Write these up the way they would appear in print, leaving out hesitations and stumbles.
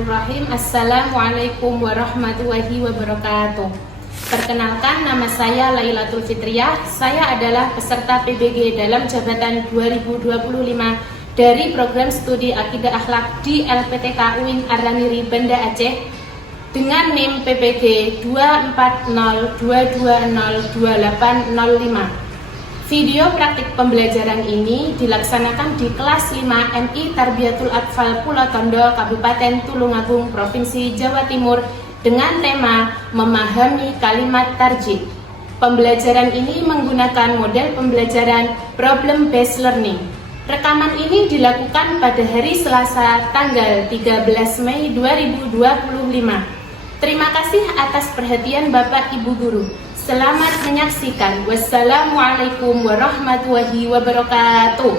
Bismillahirrahmanirrahim. Assalamualaikum warahmatullahi wabarakatuh. Perkenalkan, nama saya Lailatul Fitriah. Saya adalah peserta PBG dalam jabatan 2025 dari program studi Akidah Akhlak di LPTK UIN Ar-Ramiri, Banda Aceh dengan NIM PBG 24022028505. Video praktik pembelajaran ini dilaksanakan di kelas 5 MI Tarbiyatul Atfal Pulau Tondo, Kabupaten Tulungagung, Provinsi Jawa Timur dengan tema memahami kalimat tarjih. Pembelajaran ini menggunakan model pembelajaran problem based learning. Rekaman ini dilakukan pada hari Selasa tanggal 13 Mei 2025. Terima kasih atas perhatian Bapak Ibu Guru. Selamat menyaksikan. Wassalamualaikum warahmatullahi wabarakatuh.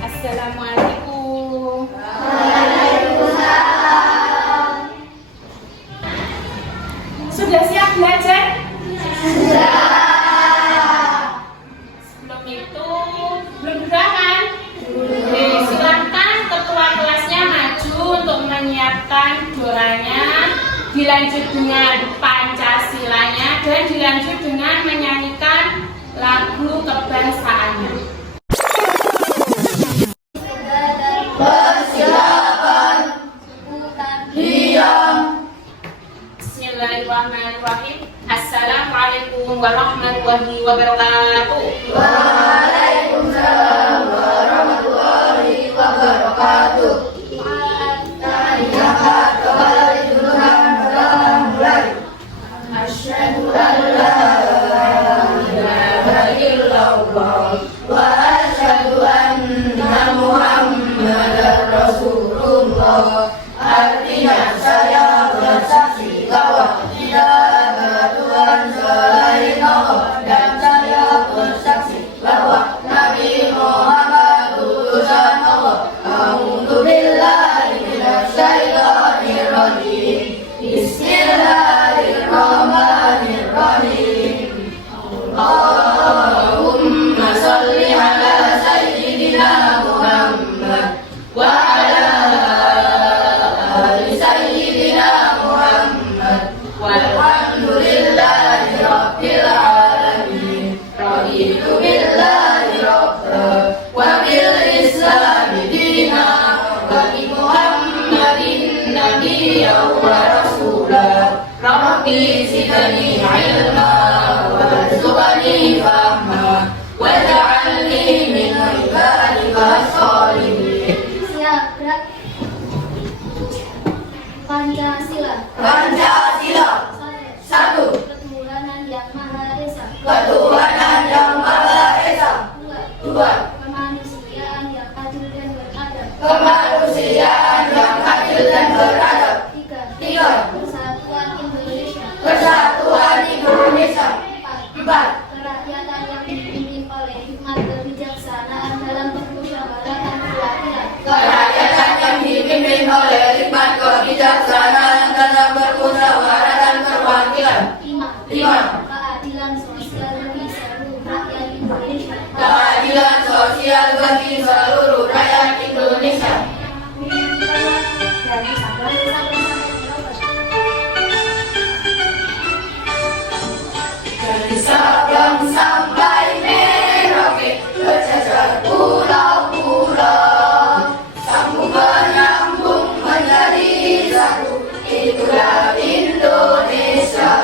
Assalamualaikum. Waalaikumsalam. Sudah siap belajar? Sudah. Sebelum itu, belum kan? Oke, silakan ketua kelasnya maju untuk menyiapkan doanya, dilanjut dengan Pancasilanya, dan dilanjut dengan menyanyikan lagu kebangsaannya. Persilakan. Diam. Bismillahirrahmanirrahim. Assalamualaikum warahmatullahi wabarakatuh. Waalaikumsalam warahmatullahi wabarakatuh. Asyhadu an la ilaha illallah wa asyhadu anna Muhammadar Rasulullah. Artinya saya bersaksi bahwa tidak ada Tuhan selain Allah, dan saya bersaksi bahwa Nabi Muhammad utusan Allah. A'udzu billahi minasyaitonir rajim. Bismillahirrahmanirrahim. Allahumma sholli ala sayyidina Muhammad wa ala ali sayyidina Muhammad walhamdulillahi rabbil alamin. Raditu billahi rabban wa bil islami dinan wa bi Muhammadin nabiyyan wa rasulah. Rabbi zidni ilma warzuqni fahma waj'alni min ibadika sholihin. Siap, gerak. Pancasila. Pancasila. Satu. Ketuhanan yang Maha Esa. Ketuhanan yang Maha Esa. Dua. Kemanusiaan yang adil dan beradab. Kemanusiaan yang adil dan beradab. Tiga. Persatuan Indonesia. Persatuan Indonesia. Empat. Kerakyatan yang dipimpin oleh hikmat kebijaksanaan dalam permusyawaratan perwakilan. Kerakyatan yang dipimpin oleh hikmat kebijaksanaan dalam permusyawaratan perwakilan. Lima. Keadilan sosial bagi seluruh rakyat Indonesia. Keadilan sosial bagi seluruh rakyat Indonesia. Dari Sabang sampai Merauke, berjajar pulau-pulau, sambung menyambung menjadi satu. Itulah Indonesia.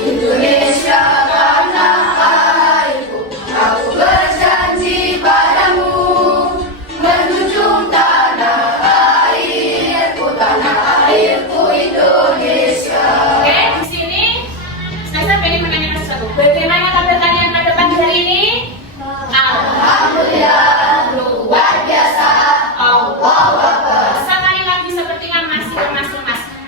Indonesia tanah airku, aku berjanji padamu, menjunjung tanah airku Indonesia. Oke, di sini saya ingin menanyakan sesuatu. Bagaimana kabar kalian pada pagi hari ini? Alhamdulillah, luar biasa. Allahu Akbar. Sekali lagi seperti mas.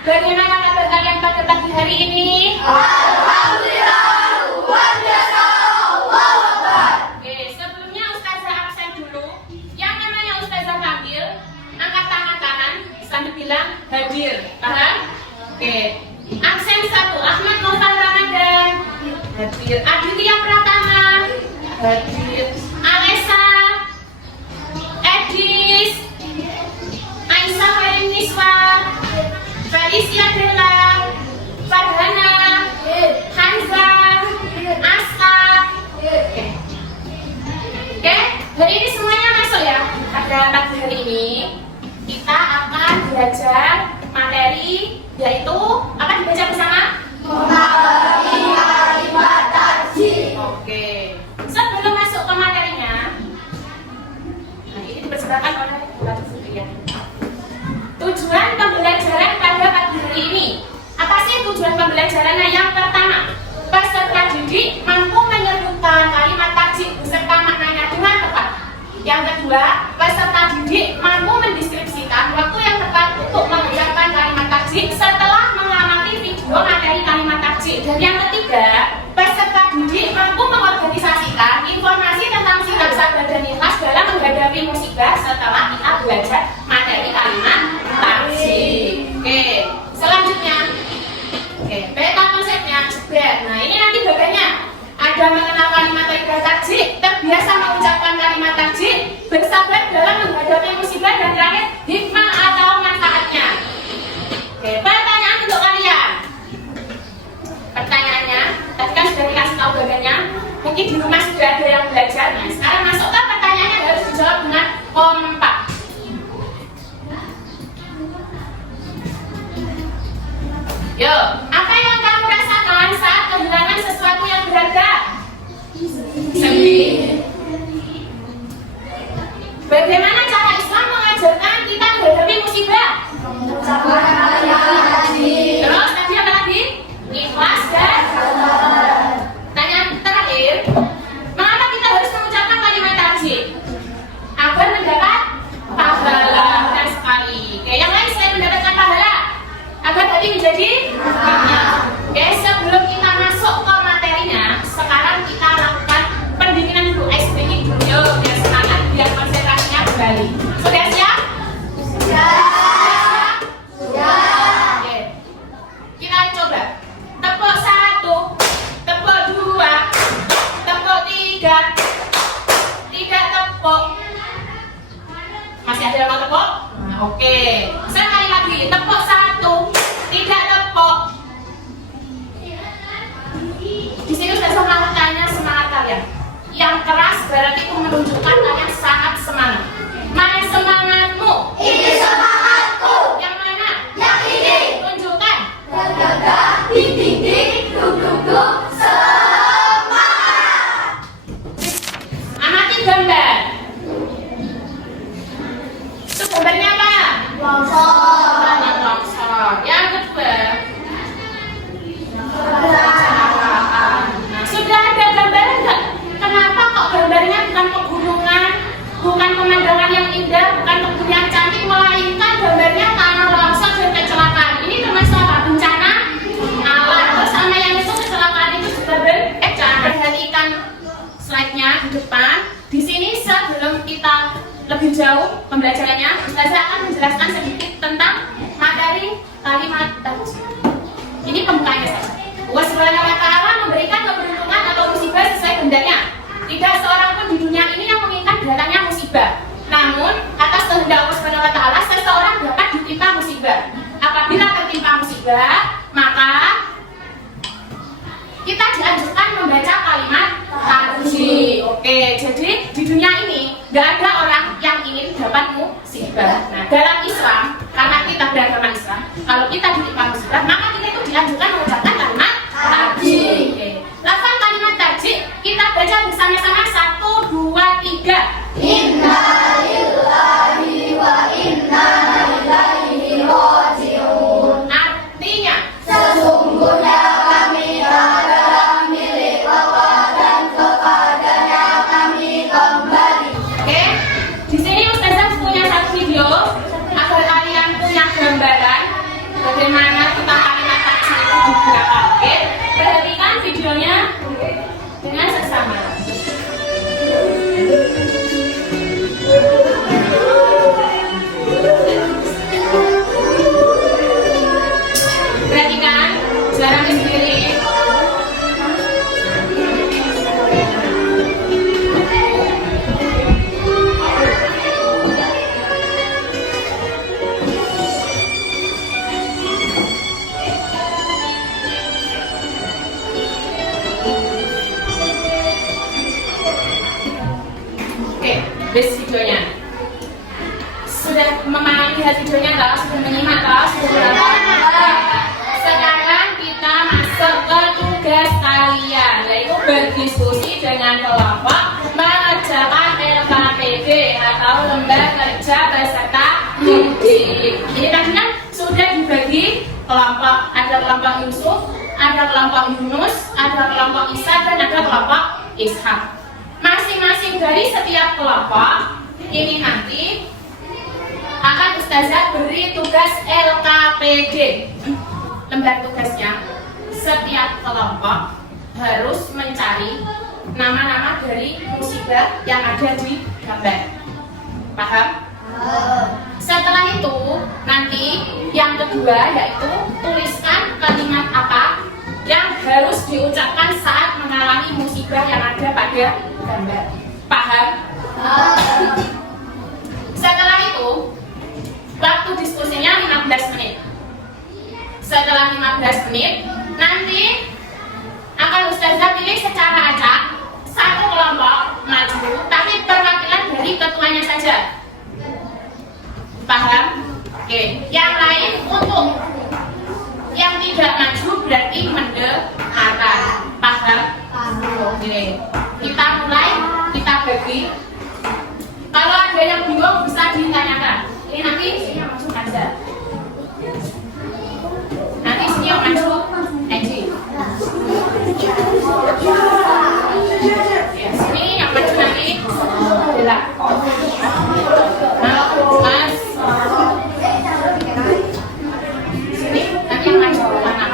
Bagaimana kabar kalian pada pagi hari ini? Alhamdulillah, luar biasa. Allahu Akbar. Oke, sebelumnya Ustazah absen dulu. Yang namanya Ustazah panggil, angkat tangan kanan sambil bilang hadir. Paham? Oke. Absen 1, Ahmad Noval Ramadan. Hadir. Aditya Pratama. Hadir. Alesa. Aisyah Khairi Niswa, Felicia Della, Farhana, Hanza, Aska. Oke, hari ini semuanya masuk ya. Pada pagi hari ini kita akan belajar materi yaitu apa dibaca bersama? Memahami kalimat tajwid. Oke. Sebelum masuk ke materinya, nah ini dipersembahkan oleh Bulan Suria. Tujuan pembelajaran pada pagi hari ini. Apa sih tujuan pembelajarannya? Yang pertama, peserta didik mampu menyebutkan kalimat tajwid beserta maknanya dengan tepat. Yang kedua, peserta didik mampu mendeskripsikan waktu yang tepat untuk mengucapkan kalimat tajwid setelah mengamati video materi kalimat tajwid. Dan yang ketiga, peserta didik mampu mengorganisasikan informasi tentang sikap sabar dan ikhlas dalam menghadapi musibah setelah kita belajar materi kalimat tajwid. Oke, selanjutnya, peta konsepnya juga. Nah, ini nanti bagiannya ada mengenal kalimat tajwid, terbiasa mengucapkan kalimat tajwid, bersabar dalam menghadapi musibah, dan terakhir hikmah atau manfaatnya. Oke, pertanyaan untuk kalian. Pertanyaannya, tadi kan sudah dikasih tahu bagiannya. Mungkin di rumah sudah ada yang belajar. Nah, sekarang masuk ke pertanyaannya, harus dijawab dengan kompak. Yo, apa yang kamu rasakan saat kehilangan sesuatu yang berharga? Sedih. Bagaimana cara Islam mengajarkan kita menghadapi musibah? Terus tadi apa lagi? Ikhlas dan tanya terakhir, mengapa kita harus mengucapkan kalimat tajwid? Agar mendapat pahala. Benar sekali. Oke, yang lain selain mendapatkan pahala, agar tadi menjadi oke, sebelum kita masuk ke materinya, sekarang kita lakukan pendinginan dulu, ice breaking dulu. Yuk, biar semangat, biar konsentrasinya kembali. Sudah siap? Sudah. Oke. Kita coba. Tepuk 1, tepuk 2, tepuk 3, tidak tepuk. Masih ada yang mau tepuk? Nah, oke. Sekali lagi, tepuk 1, tidak tepuk. Di sini sudah sama tanya semangat kalian. Yang keras berarti itu menunjukkan kalian sangat semangat. Mana semangatmu? Ini semangatku. Yang mana? Yang ini. Tunjukkan. Gagah di dinding, duduk semangat. Amati gambar. Itu gambarnya apa? Longsor. Longsor. Yang kedua. Nah, sudah ada gambar enggak? Kenapa kok gambarnya bukan pegunungan, bukan pemandangan yang indah, bukan kebun yang cantik, melainkan gambarnya tanah longsor dan kecelakaan? Ini termasuk apa? Bencana alam. Terus sama yang itu kecelakaan itu juga perhatikan slide-nya di depan. Di sini sebelum kita lebih jauh pembelajarannya, Ustazah akan menjelaskan sedikit tentang materi kalimat tajwid. Ini pembukanya saja. Allah Subhanahu wa Ta'ala memberikan keberuntungan atau musibah sesuai kehendaknya. Tidak seorang pun di dunia ini yang menginginkan datangnya musibah. Namun, atas kehendak Allah Subhanahu wa Ta'ala, seseorang dapat ditimpa musibah. Apabila tertimpa musibah, maka kita dianjurkan membaca kalimat tajwid. Oke, jadi di dunia ini nggak ada orang yang ingin dapat musibah. Nah, dalam Islam, karena kita beragama Islam, kalau kita ditimpa musibah, maka kita itu dianjurkan mengucapkan kalimat tajwid. Oke, lafaz kalimat tajwid kita baca bersama-sama 1, 2, 3. Inna lillahi wa inna ilaihi raji'un. Artinya, Sesungguhnya kami adalah milik Allah dan kepadanya kami kembali. oke, di sini Ustazah punya satu video agar kalian punya gambaran bagaimana tentang kalimat tajwid itu digerakkan. Oke, perhatikan videonya dengan seksama. Perhatikan jaraknya sendiri. Bis videonya. Sudah melihat videonya kah? Sudah menyimak kah? Sudah Sekarang kita masuk ke tugas kalian, yaitu berdiskusi dengan kelompok mengerjakan LKPD atau lembar kerja beserta didik. Ini tadi kan sudah dibagi kelompok. Ada kelompok Yusuf, ada kelompok Yunus, ada kelompok Isa, dan ada kelompok Ishak. Masing-masing dari setiap kelompok ini nanti akan Ustazah beri tugas LKPD. Lembar tugasnya, setiap kelompok harus mencari nama-nama dari musibah yang ada di gambar. Paham? Setelah itu, nanti yang kedua yaitu tuliskan kalimat apa yang harus diucapkan saat mengalami musibah yang ada pada gambar. Paham? Setelah itu, waktu diskusinya 15 menit. Setelah 15 menit, nanti akan Ustazah pilih secara acak satu kelompok maju, tapi perwakilan dari ketuanya saja. Paham? Oke. Yang lain untuk yang tidak maju berarti mendengarkan. Paham? Oke. Kita mulai, kita bagi. Kalau ada yang bingung bisa ditanyakan. Ini nanti sini yang masuk aja. Nanti sini yang maju Eji. Ya, sini yang maju nanti Bella. Mas. Sini nanti yang maju mana?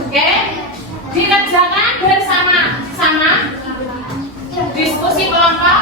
Oke, dikerjakan bersama-sama. Diskusi kelompok.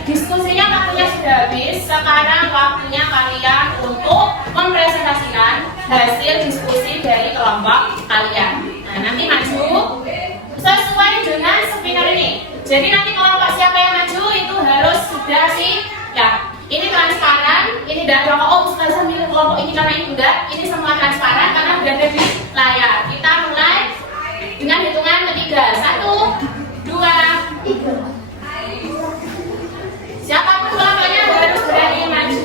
Diskusinya waktunya sudah habis. Sekarang waktunya kalian untuk mempresentasikan hasil diskusi dari kelompok kalian. Nah, nanti maju sesuai dengan spinner ini. Jadi nanti kelompok siapa yang maju itu harus sudah siap. Ini transparan, ini dari rokok. Oh, Ustazah milih kelompok ini karena ini enggak. Ini semua transparan karena sudah ada di layar. Kita mulai dengan hitungan ketiga. 1, 2, 3. Siapapun kelompoknya harus berani maju.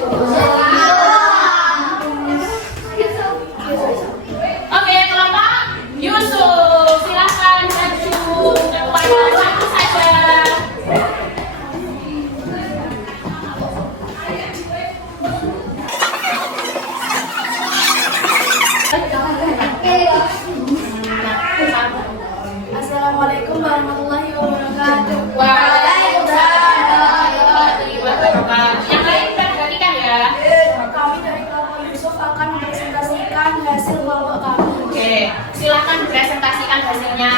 Oke, kelompok Yusuf, silahkan maju kepada satu saja. Assalamualaikum warahmatullahi wabarakatuh. Waalaikumsalam. Yang lain perhatikan ya. Kami dari kelompok Yusuf akan mempresentasikan hasil kelompok kami. Oke, silakan presentasikan hasilnya.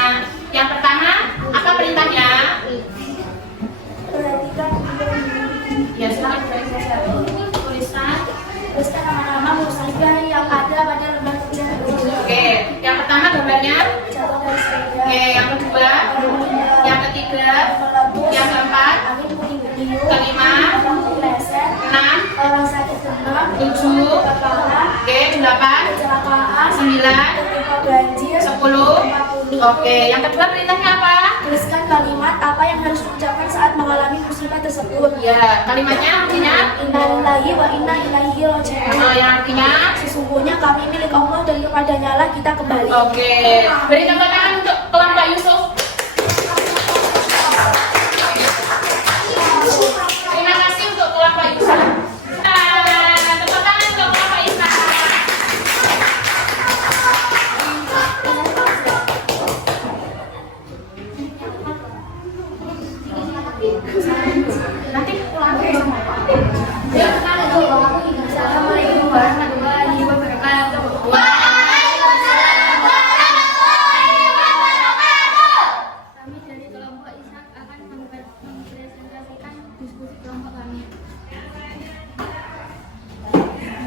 Yang pertama, apa perintahnya? Perhatikan Ya, silakan presentasikan. tuliskan nama-nama musibah yang ada pada lembar kerja. Oke, yang pertama gambarnya. Jatuh dari sepeda. Oke, yang kedua, yang ketiga, yang keempat, angin puting beliung, kelima, orang kepleset, 6, orang sakit demam, 7, kebakaran, oke, 8, kecelakaan, 9, tertimpa banjir, 10. 40. Oke, yang kedua perintahnya apa? Tuliskan kalimat apa yang harus diucapkan saat mengalami musibah tersebut. Ya, kalimatnya artinya Innalillahi wa inna ilaihi raji'un. yang artinya Sesungguhnya kami milik Allah dan kepadanya lah kita kembali. oke. Beri tepuk tangan untuk kelompok Yusuf. Terima kasih untuk kelompok Yusuf. Tepuk tangan untuk kelompok Isa. Nanti pulang ke rumah. Assalamualaikum warahmatullahi Kelompok Ishak akan mempresentasikan diskusi kelompok kami.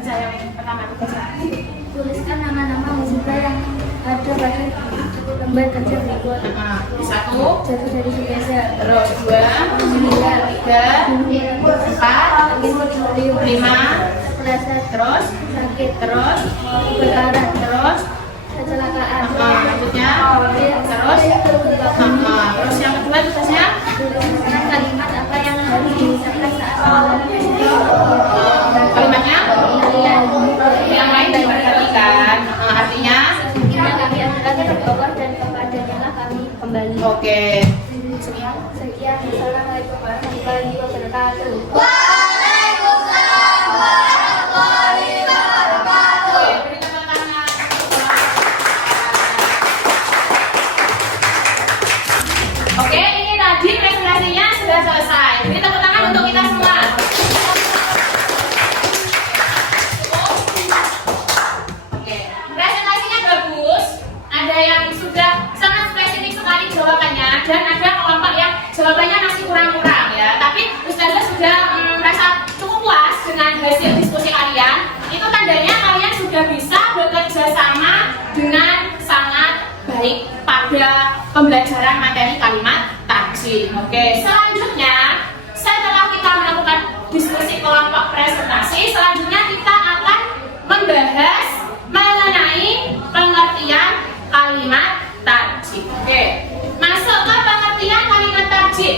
Saya yang pertama dibaca. Tuliskan nama-nama musibah yang ada pada lembar kerja berikut. Satu, Jatuh dari sepeda, terus dua, tiga, empat, lima, kepleset, terus, sakit, terus, kebakaran, terus, kecelakaan, lanjutnya, terus, terus yang kedua tugasnya tuliskan kalimat apa yang harus diucapkan saat kalimatnya yang lain diperhatikan, artinya sekiranya kami adalah berdoa dan kepadanya kami kembali. oke. Sekian, assalamualaikum warahmatullahi wabarakatuh. Waalaikumsalam warahmatullahi wabarakatuh. Beri tepuk tangan. Oke, ini tadi presentasinya sudah selesai. Beri tepuk tangan untuk kita semua. Oke, presentasinya bagus. Ada yang sudah sangat spesifik sekali jawabannya, dan ada kelompok yang jawabannya masih kurang-kurang ya. Tapi Ustazah sudah merasa cukup puas dengan hasil diskusi kalian. Itu tandanya kalian sudah bisa bekerja sama dengan sangat baik pada pembelajaran materi kalimat tajwid. Oke, selanjutnya setelah kita melakukan diskusi kelompok presentasi, selanjutnya kita akan membahas mengenai pengertian kalimat tajwid. Oke, masuk ke pengertian kalimat tajwid.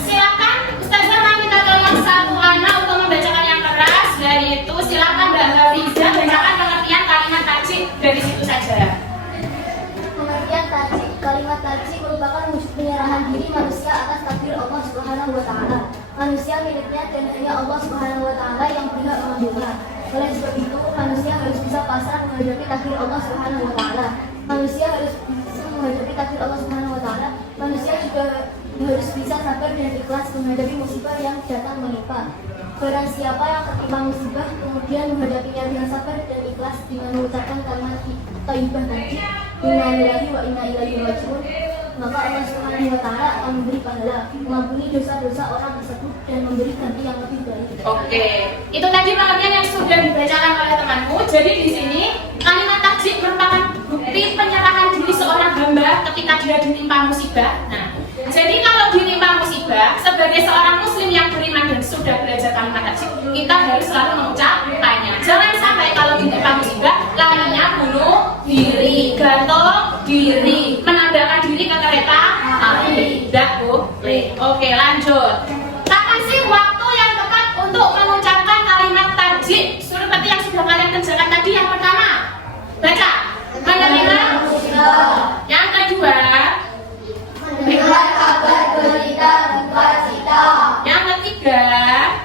Silakan Ustazah minta tolong satu anak untuk membacakan yang keras, yaitu silakan Mbak Hafiza bacakan pengertian kalimat tajwid dari situ saja. Pengertian tajwid. Kalimat tajwid merupakan wujud penyerahan diri manusia atas takdir Allah Subhanahu wa taala. Manusia miliknya dan hanya Allah Subhanahu wa taala yang berhak mengambilnya. Oleh sebab itu, manusia harus bisa pasrah menghadapi takdir Allah Subhanahu wa taala. Manusia harus bisa menghadapi takdir Allah Subhanahu wa taala. Manusia juga harus bisa sabar dan ikhlas menghadapi musibah yang datang menimpa. Barang siapa yang tertimpa musibah kemudian menghadapinya dengan sabar dan ikhlas dengan mengucapkan kalimat thayyibah tadi, inna lillahi wa inna ilaihi raji'un, maka Allah Subhanahu wa taala akan memberi pahala, mengampuni dosa-dosa orang tersebut dan memberi ganti yang lebih baik. Oke, itu tadi pengertian yang sudah dibacakan oleh temanku. Jadi di sini kalimat tajwid merupakan bukti penyerahan diri seorang hamba ketika dia ditimpa musibah. Nah, jadi kalau ditimpa musibah, sebagai seorang muslim yang beriman dan sudah belajar kalimat tajwid, kita harus selalu mengucapkannya. Jangan sampai kalau ditimpa musibah larinya bunuh diri, gantung diri, menabrakkan diri ke kereta api. Tidak boleh. Oke, lanjut. Kapan sih waktu yang tepat untuk mengucapkan kalimat tajwid seperti yang sudah kalian kerjakan tadi? Yang pertama, baca menerima. Yang kedua, Dengar kabar berita duka cita, yang ketiga,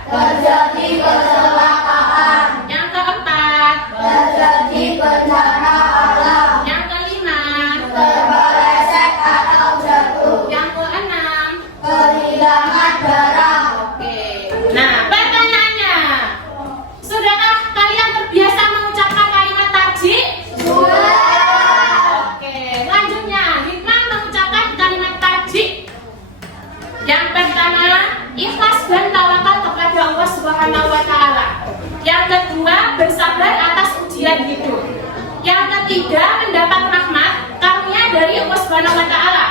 terjadi kecelakaan, yang keempat, terjadi bencana alam, yang kelima, terpeleset atau jatuh, yang keenam. kehilangan barang. Oke. Nah, pertanyaannya, sudahkah kalian terbiasa mengucapkan kalimat tajwid? Oke. Selanjutnya, hikmah mengucapkan kalimat tajwid. Yang pertama, ikhlas dan tawakal kepada Allah Subhanahu wa taala. Yang kedua, bersabar atas ujian hidup. Yang ketiga, mendapat rahmat karunia dari Allah Subhanahu wa taala.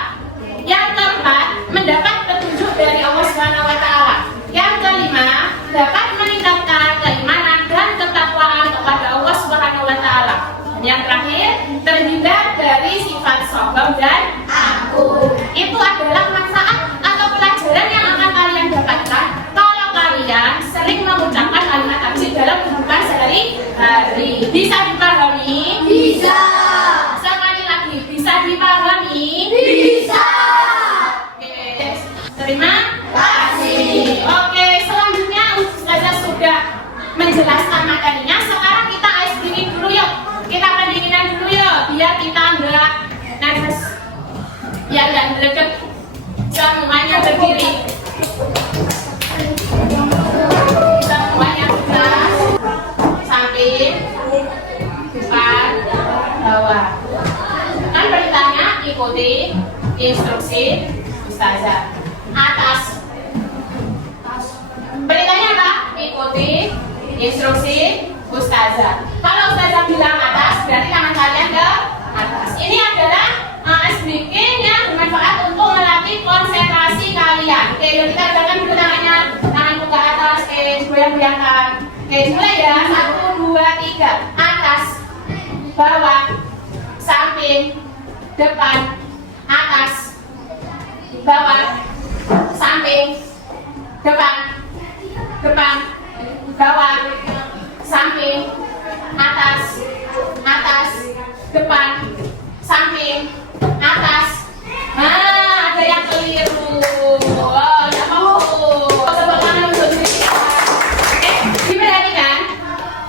Yang keempat, mendapat petunjuk dari Allah Subhanahu wa taala. Yang kelima, dapat meningkatkan keimanan dan ketakwaan kepada Allah Subhanahu wa taala. Yang terakhir, terhindar dari sifat sombong dan angkuh. Itu adalah manfaat atau pelajaran yang akan kalian dapatkan kalau kalian sering mengucapkan kalimat tajwid dalam kehidupan sehari-hari. Bisa dipahami? Bisa, Sekali lagi, bisa dipahami? bisa. Oke, terima Kasih. Oke, selanjutnya Ustazah sudah menjelaskan materinya. Sekarang kita ice breaking dulu yuk. Kita pendinginan dulu yuk, biar kita enggak nervous. Ya, enggak greget. Semuanya berdiri. Semuanya benar. Samping, depan, bawah. Kan beritanya ikuti instruksi Ustazah. Atas. Perintahnya apa? Ikuti instruksi Ustazah. Kalau Ustazah bilang atas, berarti tangan kalian ke atas. Ini adalah ice breaking yang bermanfaat untuk melatih konsentrasi kalian. Oke, yuk kita gerakan dulu tangannya, tanganku ke atas, goyang-goyangkan. Oke, mulai ya, 1, 2, 3. Atas, bawah, samping, depan, atas, bawah, samping, depan, bawah, samping, atas, depan, samping, atas. Nah, ada yang keliru. Oh, ya mampu. Coba kanan untuk diri kita. Oke, diperhatikan.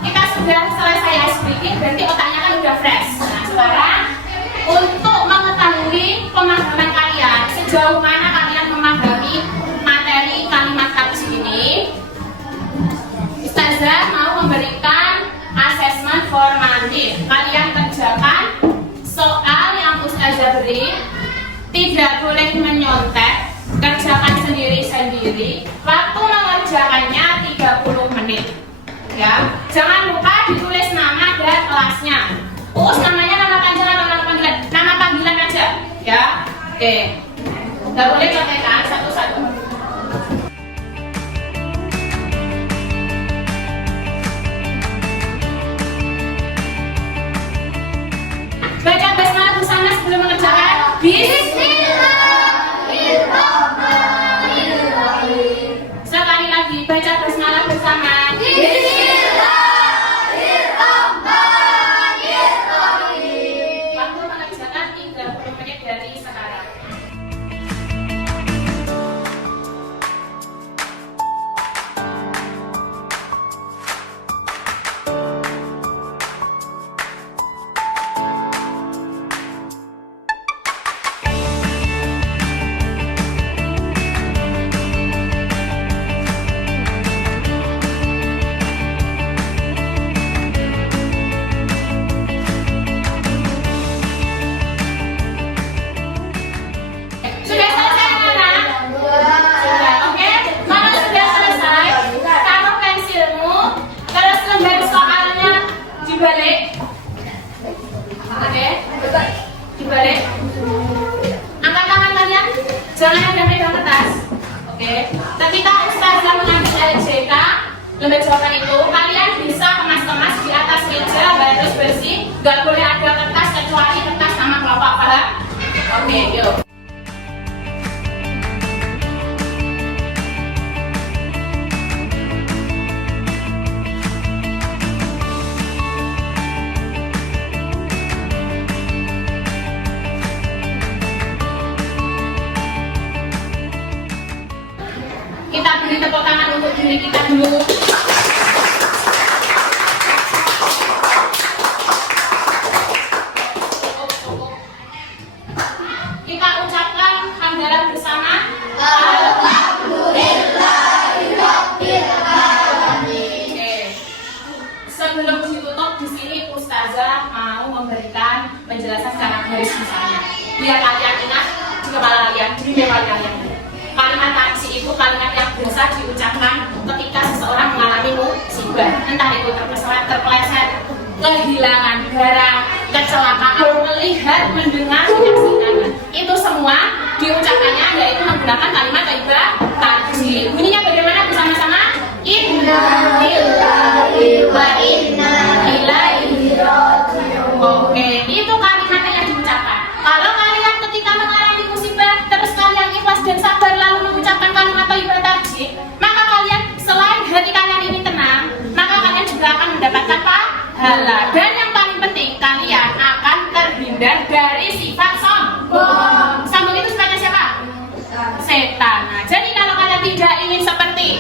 Kita sudah selesai ice breaking, berarti otaknya kan udah fresh. Nah, sekarang untuk mengetahui pemahaman kalian, sejauh mana kalian memahami materi kalimat tadi ini, Ustazah mau memberikan asesmen formatif. Kalian kerjakan soal yang Ustazah beri, tidak boleh menyontek, kerjakan sendiri-sendiri. Waktu mengerjakannya 30 menit. Ya, jangan lupa ditulis nama dan kelasnya. Namanya nama panggilan atau nama panggilan? Nama panggilan aja, ya. Oke. Nggak boleh contekan satu-satu. Baca basmalah bersama sebelum mengerjakan. Bismillahirrahmanirrahim. Sekali lagi baca basmalah bersama. Bismillahirrahmanirrahim. Waktu mengerjakan 30 menit dari sekarang. Sudah selesai anak-anak? Sudah, oke? Kalau sudah selesai, taruh pensilmu, terus lembar soalnya dibalik. Oke? Dibalik. Angkat tangan kalian, jangan ada megang kertas. Oke? Ketika Ustazah mengambil LJK, lembar jawaban itu, kalian bisa kemas-kemas di atas meja, harus bersih. Gak boleh ada kertas kecuali kertas nama kelompok, paham? Oke, yuk. Kita beri tepuk tangan untuk diri kita dulu. Kita ucapkan hamdalah bersama. Alhamdulillahirrabbilalamin. Oke. Sebelum ditutup di sini Ustazah mau memberikan penjelasan secara garis besarnya. Biar kalian ingat di kepala kalian, di memori kalian. Kalimat taksi itu kalimat yang biasa diucapkan ketika seseorang mengalami musibah, entah itu terpeleset, kehilangan barang, kecelakaan, melihat, mendengar, menyaksikan. Itu semua diucapkannya yaitu menggunakan kalimat thayyibah taksi. Bunyinya bagaimana bersama-sama? Inna lillahi wa inna ilaihi raji'un. Oke, itu kalimatnya yang diucapkan. Kalau kalian ketika mengalami musibah terus kalian ikhlas dan sabar lalu mengucapkan kalimat thayyibah taksi, maka kalian selain hati kalian ini tenang, maka kalian juga akan mendapatkan pahala. Dan yang paling penting, kalian akan terhindar dari sifat sombong. Sombong itu sifatnya siapa? Setan. Nah, jadi kalau kalian tidak ingin seperti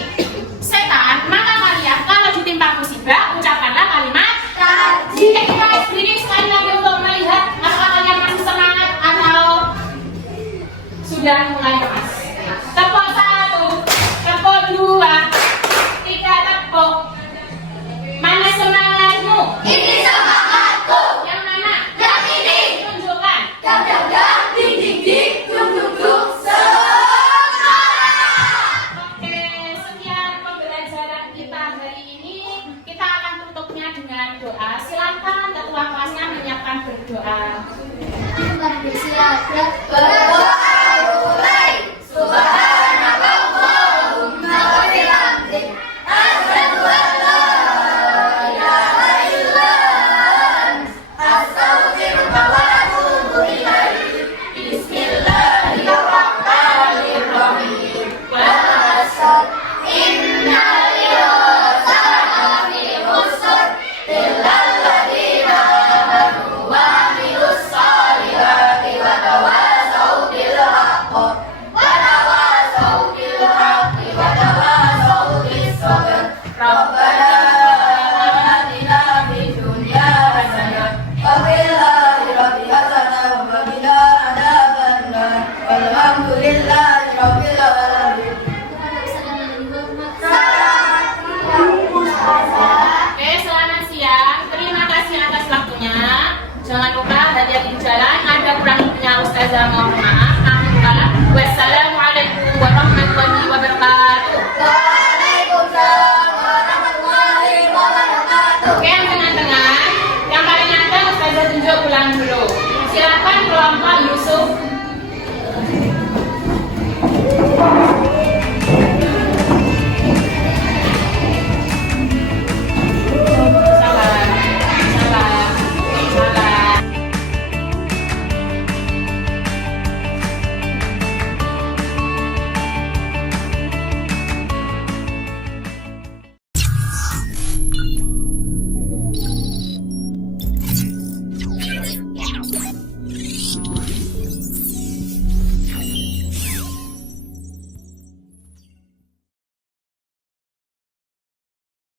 setan, maka kalian kalau ditimpa musibah ucapkanlah kalimat taksi. Kita berdiri sekali lagi untuk melihat apakah kalian masih semangat atau sudah mulai lemas. Tepuk 1, tepuk 2, 3 tepuk. Mana semangatmu? Ini semangatku. Yang mana? Yang ini. Tunjukkan. Dang dang dang, ding ding ding, dung dung dung, semangat. Silakan Pak Yusuf.